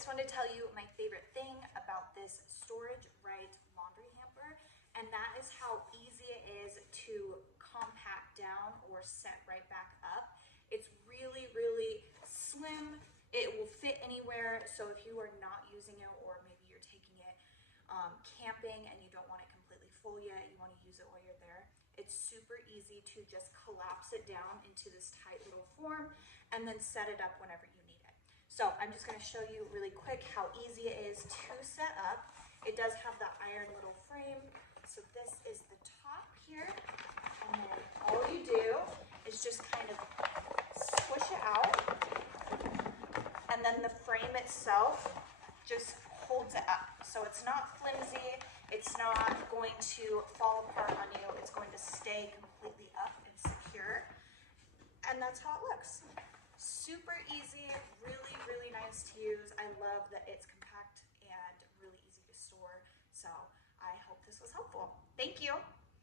just wanted to tell you my favorite thing about this StorageRight laundry hamper, and that is how easy it is to compact down or set right back up. It's really, really slim. It will fit anywhere. So if you are not using it, or maybe you're taking it camping and you don't want it completely full yet, you want to use it while you're there, it's super easy to just collapse it down into this tight little form and then set it up whenever you need it. So I'm just going to show you really quick how easy it is to set up. It does have the iron little frame. So this is the top here, and then all you do is just kind of squish it out, and then the frame itself just holds it up. So it's not flimsy, it's not going to fall apart on you, it's going to stay completely up and secure. And that's how it looks. Super easy, really, really nice to use. I love that it's compact and really easy to store. So I hope this was helpful. Thank you.